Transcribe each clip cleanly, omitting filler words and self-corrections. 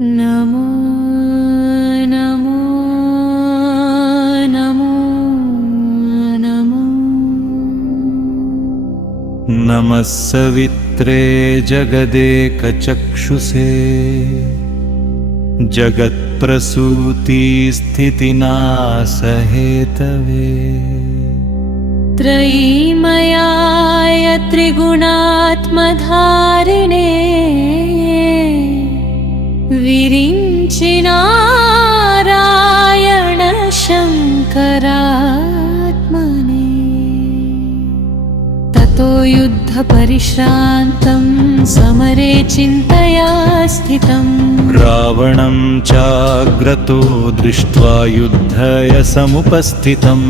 नमो नमो नमो नमो नमः सवित्रे जगदेकचक्षुषे जगत्प्रसूतिस्थितिनाशहेतवे त्रयीमयाय त्रिगुणात्मधारिणे विरिञ्चि नारायण शङ्करात्मने ततो युद्धपरिश्रान्तं समरे चिन्तया स्थितम् रावणं चाग्रतो दृष्ट्वा युद्धाय समुपस्थितम्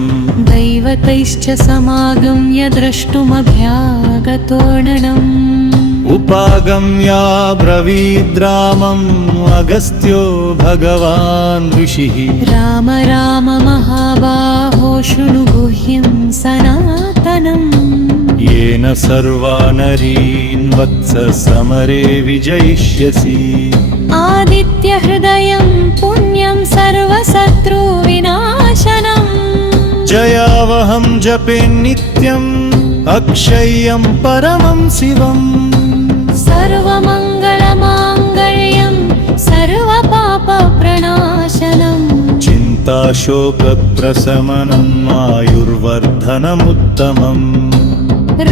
दैवतैश्च समागम्य द्रष्टुमभ्यागतो ननम् उपागम्याब्रवीद्रामम् अगस्त्यो भगवान् ऋषिः राम राम महाबाहो शृणु गुह्यं सनातनम् येन सर्वा नरीन् वत्स समरे विजयिष्यसि आदित्यहृदयं पुण्यं सर्वशत्रुविनाशनम् जयावहं जपे नित्यम् अक्षय्यं परमं शिवम् सर्वमङ्गलमाङ्गल्यं सर्वपापप्रणाशनम् चिन्ताशोकप्रशमनम् आयुर्वर्धनमुत्तमम्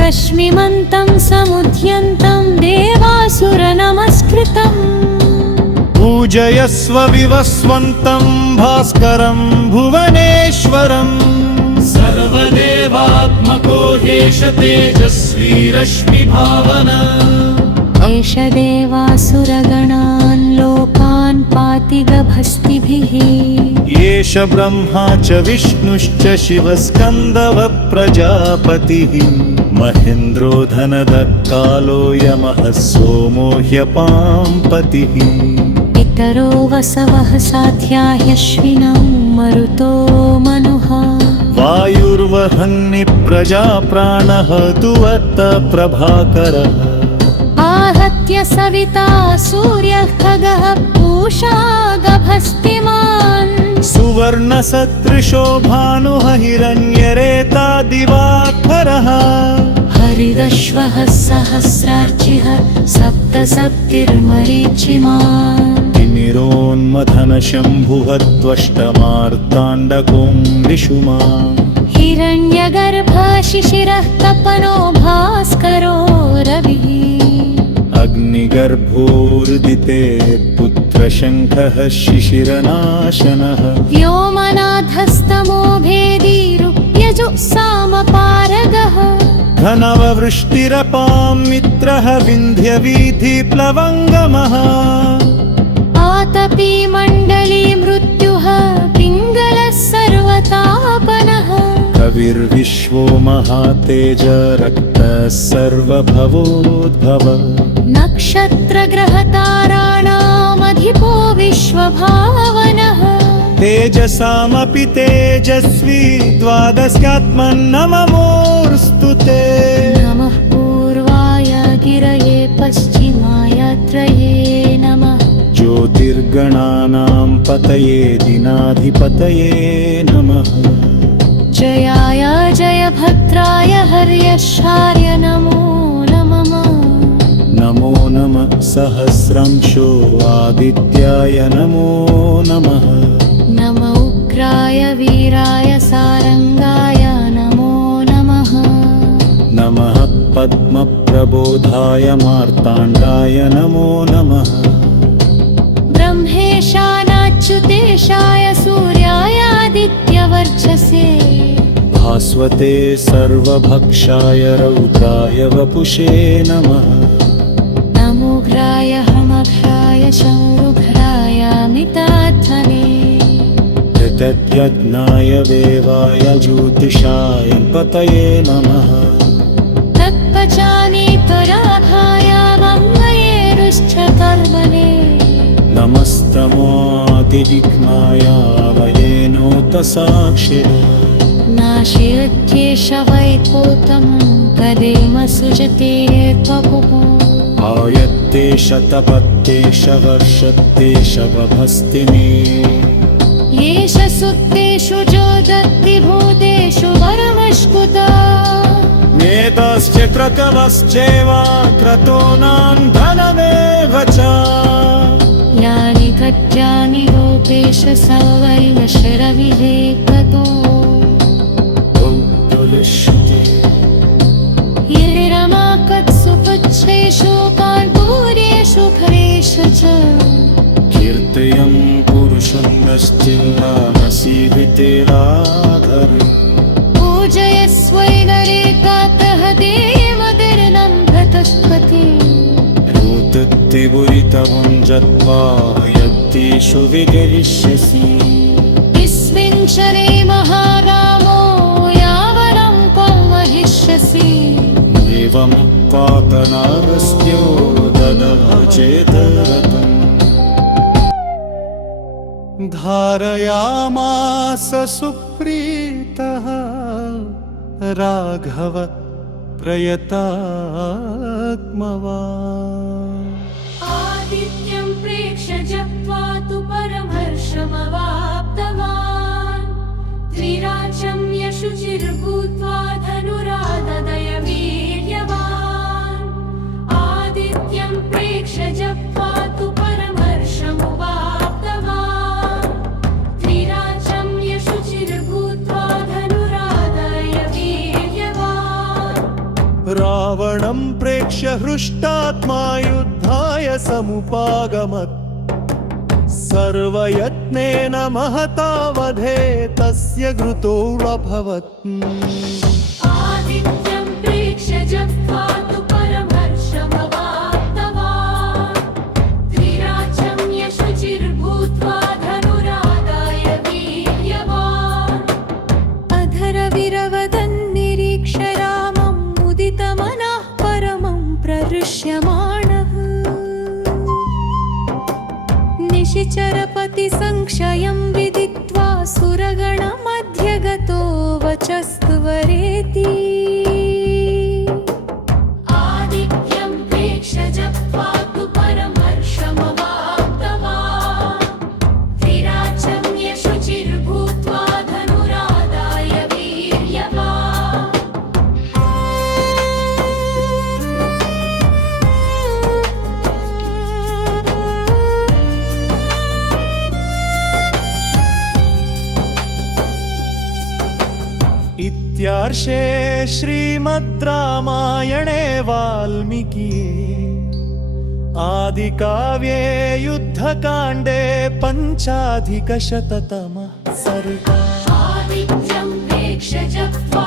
रश्मिमन्तं समुद्यन्तं देवासुरनमस्कृतम् पूजयस्व विवस्वन्तं भास्करं भुवनेश्वरम् सर्वदेवात्मको ह्येष तेजस्वी रश्मिभावना एष देवासुरगणान् लोकान् पाति गभस्तिभिः एष ब्रह्मा च विष्णुश्च शिवस्कन्दव प्रजापतिः महेन्द्रो धनदत्कालो यमः सोमो ह्यपाम्पतिः पितरो वसवः साध्याह्यश्विनौ मरुतो मनुः वायुर्वहन्नि प्रजाप्राणः दुवत्त प्रभाकरः आहत्य सविता सूर्यः खगः पूषा गभस्तिमान् सुवर्णसदृशो भानुः हिरण्यरेता दिवाकरः हरिदश्वः सहस्रार्चिः सप्त सप्तिर्मरीचिमान् तिमिरोन्मथनशम्भुः त्वष्टमार्ताण्डकोऽम्बिषुमान् हिरण्यगर्भः शिशिरः तपनो भास्करो रविः अग्निगर्भोर्दिते पुत्रशङ्खः शिशिरनाशनः व्योमनाथस्तमो भेदी रुक्यजुःसामपारगः घनववृष्टिरपां मित्रः विन्ध्यवीथिप्लवङ्गमः आतपी मण्डली मृत्युः पिङ्गलः सर्वतापनः कविर्विश्वो महातेज रक्तः सर्वभवोद्भव नक्षत्रग्रहताराणामधिपो विश्वभावनः तेजसामपि तेजस्वी द्वादशात्मन्नममोऽस्तु ते नमः पूर्वाय गिरये पश्चिमाय त्रये नमः ज्योतिर्गणानां पतये दिनाधिपतये नमः जयाय जयभद्राय हर्यशार्य नमो नमः नमो नमः सहस्रांशो आदित्याय नमो नमः नम उग्राय वीराय सारङ्गाय नमो नमः नमः पद्मप्रबोधाय मार्ताण्डाय नमो नमः ब्रह्मेशानाच्युतेशाय सूर्याय आदित्यवर्चसे भास्वते सर्वभक्षाय रौद्राय वपुषे नमः नमोग्राय हमघ्राय शङ्घ्राय मिताध्वने कृतज्ञाय देवाय ज्योतिषाय पतये नमः तत्पचानि पराभाय मङ्गयेरुश्च कर्मणे नमस्तमोऽतिदिग्नाय वयेनोत साक्षिणे नाशिरत्येष वैपोतं कदेम सुजते त्वपुः आयत्ते शतपत्तेशवर्षत्तेशवभस्तिनि येष सुत्तेषु जो दत्ति भूतेषु वरमश्कुता नेतश्च क्रतवश्चैव क्रतूनां धनमेव च यानि कट्यानि रूपेश सवैलशरविवेकतो कौतुलश्रुति यिरिरमाकत्सु पुच्छेषु कार्पूर्येषु खरेषु च कीर्तयं पुरुषं नश्चिन्नामसीवितेराधर पूजयस्वैनरेकातः देवदर्नं भतस्पति रोदत्तिबुरितवं जत्वा यत्तेषु विगरिष्यसि यस्मिञ्चरे महारामो यावनं कौमहिष्यसि एवमुत्पातनागस्त्यो ददभजेतरतम् धारयामास सुप्रीतः राघव प्रयतात्मवान् आदित्यं प्रेक्ष्य जप्त्वा तु परमहर्षमवाप्तवान् त्रिराजं यशुचिर्भूत्वा धनुराददय वीर्यवान् आदित्यं प्रेक्ष्य जप्त्वा तु परमहर्षमुवाप्तवान् त्रिराजं यशुचिर्भूत्वा धनुरादय वीर्यवान् रावणं प्रेक्ष्य हृष्टात्मा युद्धाय समुपागमत् सर्वयत्नेन महता वधे तस्य घृतोऽभवत् आदित्यं प्रेक्ष्य जप्त्वा तु परमहर्षमवाप्तवान् त्रिराजं यशुचिर्भूत्वा धनुरादाय वीर्यवान् अधरविरवदन्निरीक्ष्य रामं मुदितमनः परमं प्रहृष्यमाणः निशिचरपतिसंक्षयं विदित्वा सुरगणमध्यगतो वचस्त्वरेति आदित्यं प्रेक्ष्य जप्त्वा तु परमहर्षमवाप्तवान् त्रिराजं यशुचिर्भूत्वा धनुरादाय वीर्यवान् इत्यार्षे श्रीमद् रामायणे वाल्मीकिये आदिकाव्ये युद्धकाण्डे पञ्चाधिकशततमः सर्गः आदित्यं प्रेक्ष्य जप्त्वा